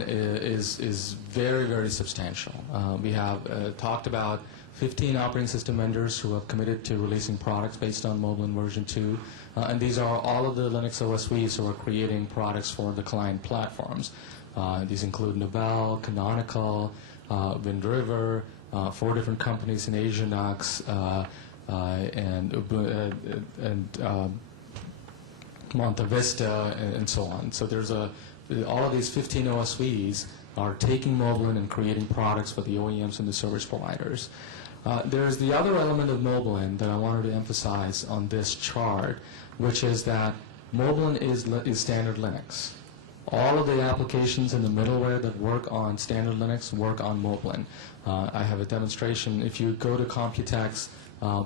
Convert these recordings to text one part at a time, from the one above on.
Moblin is very, very substantial. We have talked about 15 operating system vendors who have committed to releasing products based on Moblin version 2. And these are all of the Linux OS suites who are creating products for the client platforms. These include Nobel, Canonical, Wind River, 4 different companies in Asia, Nux, and Monte Vista, and so on. So there's all of these 15 OSVs are taking Moblin and creating products for the OEMs and the service providers. There's the other element of Moblin that I wanted to emphasize on this chart, which is that Moblin is standard Linux. All of the applications in the middleware that work on standard Linux work on Moblin. I have a demonstration. If you go to Computex,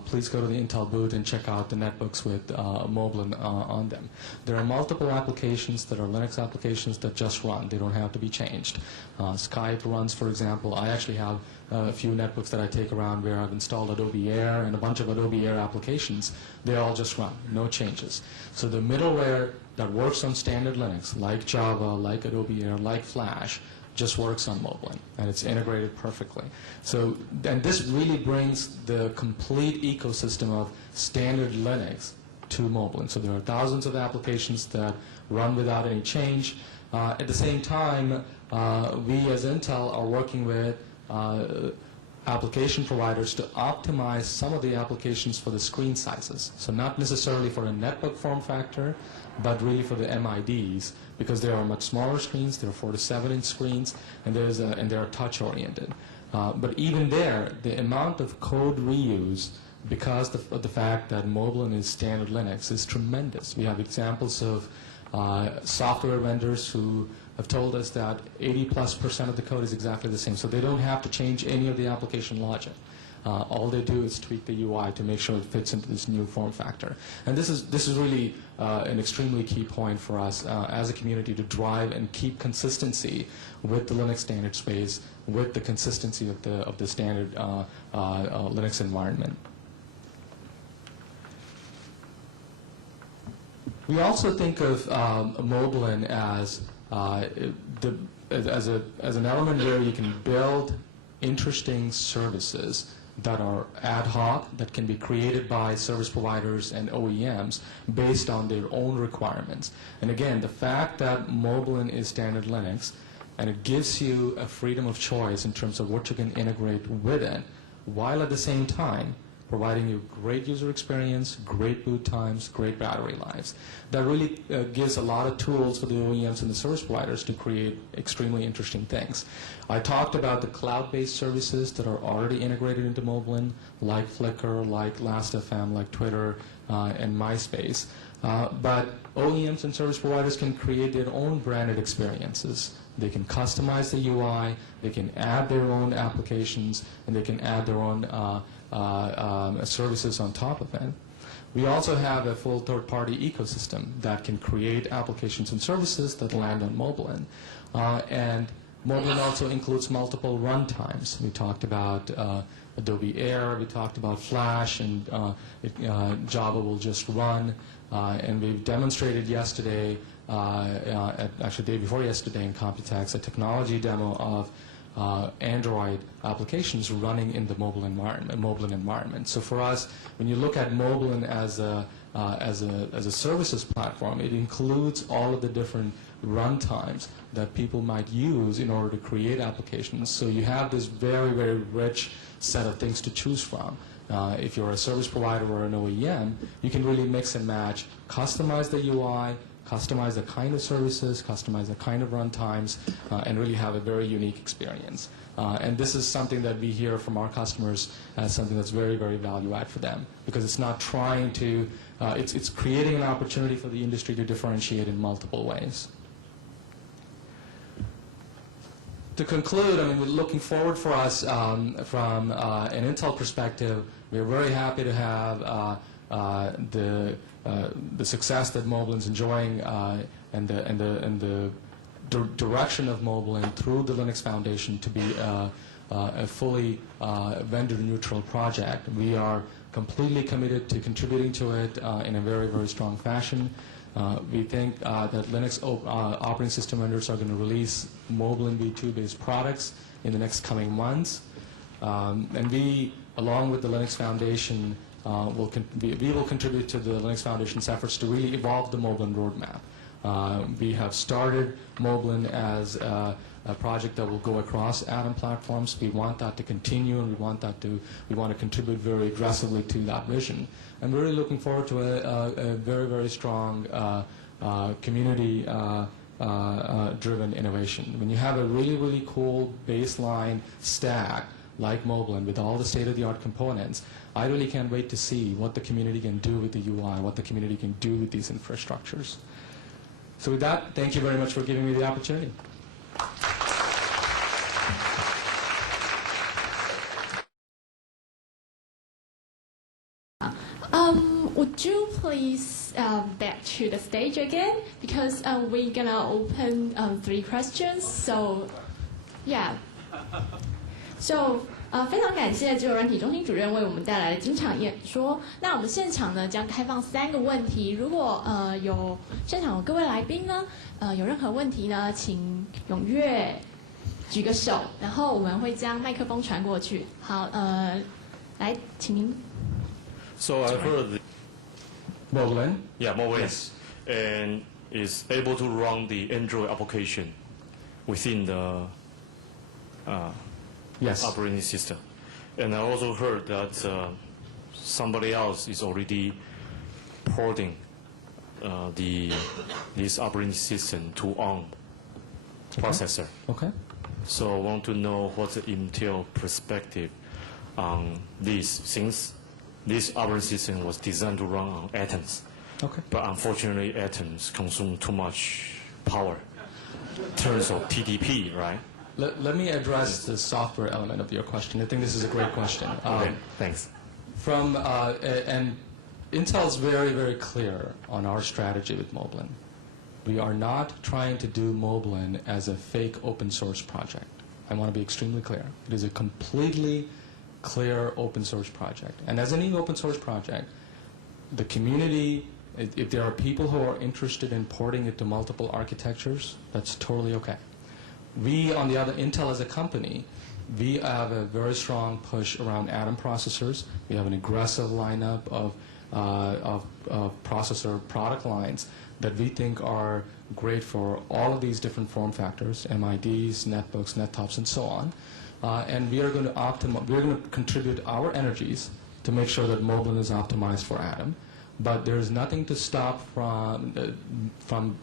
please go to the Intel booth and check out the netbooks with Moblin on them. There are multiple applications that are Linux applications that just run. They don't have to be changed. Skype runs, for example. I actually have a few netbooks that I take around where I've installed Adobe Air and a bunch of Adobe Air applications. They all just run, no changes. So the middleware that works on standard Linux, like Java, like Adobe Air, like Flash, just works on Moblin, and it's integrated perfectly. So, and this really brings the complete ecosystem of standard Linux to Moblin. So there are thousands of applications that run without any change. At the same time, we as Intel are working with application providers to optimize some of the applications for the screen sizes. So not necessarily for a netbook form factor, but really for the MIDs, because there are much smaller screens. There are 4 to 7 inch screens, and they are touch oriented. But even there, the amount of code reuse, because of the fact that Moblin is standard Linux, is tremendous. We have examples of software vendors who have told us that 80+% of the code is exactly the same. So they don't have to change any of the application logic. All they do is tweak the UI to make sure it fits into this new form factor. And this is really an extremely key point for us as a community to drive and keep consistency with the Linux standard space, with the consistency of the standard Linux environment. We also think of Moblin as an element where you can build interesting services that are ad hoc, that can be created by service providers and OEMs based on their own requirements. And again, the fact that Moblin is standard Linux, and it gives you a freedom of choice in terms of what you can integrate with it, while at the same time providing you great user experience, great boot times, great battery lives. That really gives a lot of tools for the OEMs and the service providers to create extremely interesting things. I talked about the cloud-based services that are already integrated into Moblin, like Flickr, like Last.fm, like Twitter, and MySpace. But OEMs and service providers can create their own branded experiences. They can customize the UI, they can add their own applications, and they can add their own services on top of it. We also have a full third-party ecosystem that can create applications and services that land on Moblin. And Moblin also includes multiple runtimes. We talked about Adobe Air, we talked about Flash, and Java will just run. And we've demonstrated yesterday, actually the day before yesterday in Computex, a technology demo of Android applications running in the Moblin environment. So for us, when you look at Moblin as a services platform, it includes all of the different runtimes that people might use in order to create applications. So you have this very, very rich set of things to choose from. If you're a service provider or an OEM, you can really mix and match, customize the UI, customize the kind of services, customize the kind of runtimes, and really have a very unique experience. And this is something that we hear from our customers as something that's very, very value add for them, because it's not trying to, it's creating an opportunity for the industry to differentiate in multiple ways. To conclude, I mean, we're looking forward for us from an Intel perspective. We're very happy to have the success that Moblin's enjoying and the direction of Moblin through the Linux Foundation to be a fully vendor-neutral project. We are completely committed to contributing to it in a very, very strong fashion. We think that Linux operating system vendors are going to release Moblin v2-based products in the next coming months. And we, along with the Linux Foundation, we will contribute to the Linux Foundation's efforts to really evolve the Moblin roadmap. We have started Moblin as a project that will go across Atom platforms. We want that to continue, and we want to contribute very aggressively to that vision. And we're really looking forward to a very, very strong community driven innovation. When you have a really, really cool baseline stack like Moblin with all the state-of-the-art components, I really can't wait to see what the community can do with the UI, what the community can do with these infrastructures. So with that, thank you very much for giving me the opportunity. Would you please back to the stage again? Because we're gonna open 3 questions. So, yeah. So, 非常感谢智慧软体中心主任为我们带来的精彩演说。那我们现场呢将开放3个问题，如果现场有各位来宾呢，有任何问题呢，请踊跃举个手，然后我们会将麦克风传过去。好，来，请您。So I heard Moblin? Yeah, Moblin. Yes. And is able to run the Android application within the Yes. operating system. And I also heard that somebody else is already porting this operating system to ARM processor. Okay. So I want to know what's the Intel perspective on this, since this operating system was designed to run on Atoms. Okay. But unfortunately, Atoms consume too much power in terms of TDP, right? Let me address the software element of your question. I think this is a great question. Okay, thanks. And Intel's very, very clear on our strategy with Moblin. We are not trying to do Moblin as a fake open source project. I want to be extremely clear. It is a completely clear open source project. And as any open source project, the community, if there are people who are interested in porting it to multiple architectures, that's totally okay. We, on the other, Intel as a company, we have a very strong push around Atom processors. We have an aggressive lineup of processor product lines that we think are great for all of these different form factors, MIDs, netbooks, nettops, and so on. And we are going to contribute our energies to make sure that Moblin is optimized for Atom. But there is nothing to stop from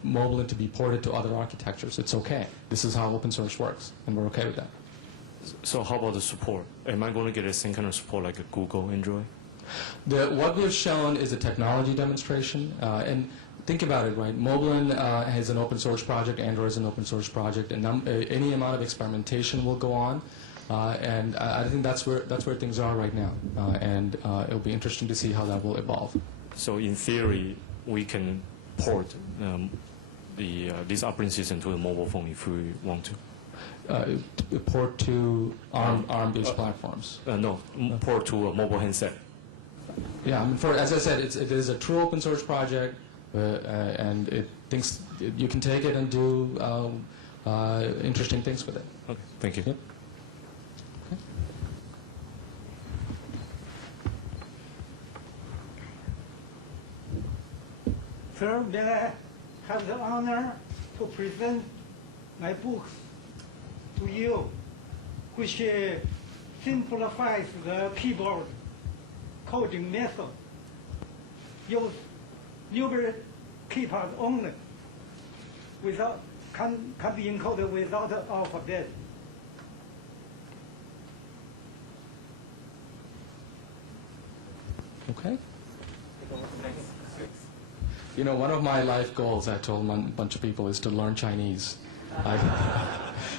Moblin to be ported to other architectures. It's okay. This is how open source works, and we're okay with that. So how about the support? Am I going to get the same kind of support like a Google Android? What we have shown is a technology demonstration. And think about it, right? Moblin is an open source project. Android is an open source project. And any amount of experimentation will go on. And I think that's where things are right now. And it'll be interesting to see how that will evolve. So in theory, we can port this operating system to a mobile phone if we want to. Port to ARM-based platforms. No, port to a mobile handset. Yeah, I mean, as I said, it is a true open source project, and you can take it and do interesting things with it. Okay, thank you. Yep. Sir, may I have the honor to present my book to you, which simplifies the keyboard coding method. Use numeric keypad only, without can be encoded without the alphabet. Okay. You know, one of my life goals, I told a bunch of people, is to learn Chinese.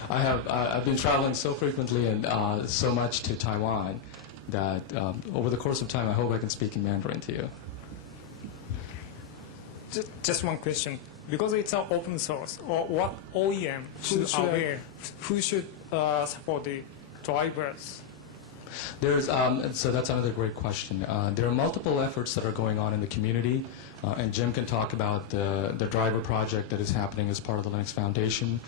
I've been traveling so frequently and so much to Taiwan that over the course of time, I hope I can speak in Mandarin to you. Just one question. Because it's an open source, or what OEM who should support the drivers? So that's another great question. There are multiple efforts that are going on in the community And Jim can talk about the driver project that is happening as part of the Linux Foundation.